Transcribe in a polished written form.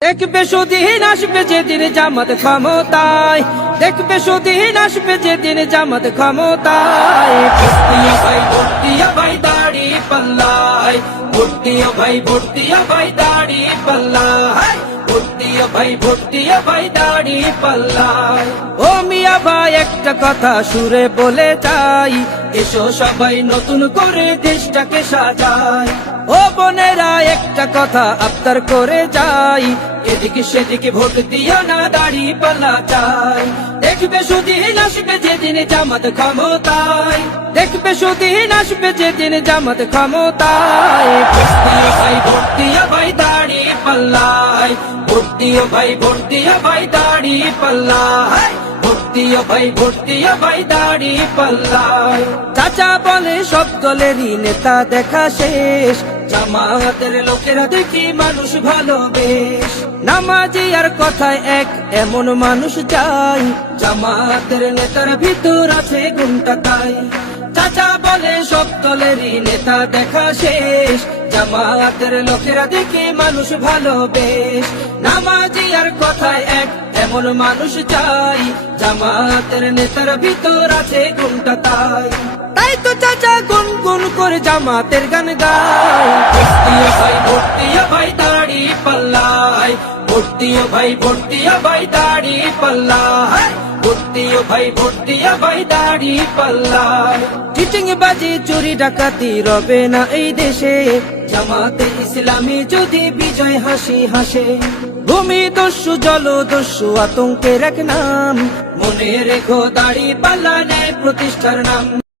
দেখবে সুদিন আসবে যেদিন জামাত ক্ষমতায়, দেখবে সুদিন আসবে যেদিন জামাত ক্ষমতায়। ভর্তিয়া ভাই ভর্তিয়া ভাই দাড়ি পাল্লায়, ভর্তিয়া ভাই ভর্তিয়া ভাই দাড়ি পাল্লায়, ভর্তিয়া ভাই ভর্তিয়া ভাই দাড়ি পাল্লায়। ও মিয়া ভাই একটা কথা সুরে বলে যাই, এসো সবাই নতুন করে দেশটাকে সাজাই। ও বোনেরা একটা কথা আবদার করে যাই, এদিকে সেদিকে ভোট দিও না, দাড়ি পাল্লা চাই। দেখবে সুদিন আসবে যেদিন জামাত ক্ষমতায়, দেখবে সুদিন আসবে যেদিন জামাত ক্ষমতায়। ভর্তিয়া ভাই ভর্তিয়া ভাই দাড়ি পাল্লায়, ভর্তিয়া ভাই ভর্তিয়া ভাই দাড়ি পাল্লায়, ভর্তিয়া ভাই ভর্তিয়া ভাই দাড়ি পাল্লায়। চাচা বলে সব দলেরই নেতা দেখা শেষ, জামাতের লোকেরা দেখি মানুষ ভালো বেশ। নামাজি আর কথায় এক এমন মানুষ চাই, জামাতের নেতার ভিতর আছে গুণটা তাই। চাচা বলে সব দলেরই নেতা দেখা শেষ, জামাতের লোকেরা দেখি মানুষ ভালো বেশ। নামাজি আর কথায় এক এমন মানুষ চাই, জামাতের নেতার ভিতর আছে গুণটা তাই। তাই তো চাচা গুন গুন করে জামাতের গান গায়। ভর্তিয়া ভাই ভর্তিয়া ভাই দাড়ি পাল্লায়, ভর্তিয়া ভাই ভর্তিয়া ভাই দাড়ি পাল্লায়, ভর্তিয়া ভাই ভর্তিয়া ভাই দাড়ি পাল্লায়। চিটিং বাজি চুরি ডাকাতি রবে না এই দেশে, জামাতে ইসলামী যদি বিজয় হাসি হাসে। ভূমি দস্যু জল দস্যু আতঙ্কের এক নাম, মনে রেখো দাড়ি পাল্লা ন্যায় প্রতিষ্ঠার নাম।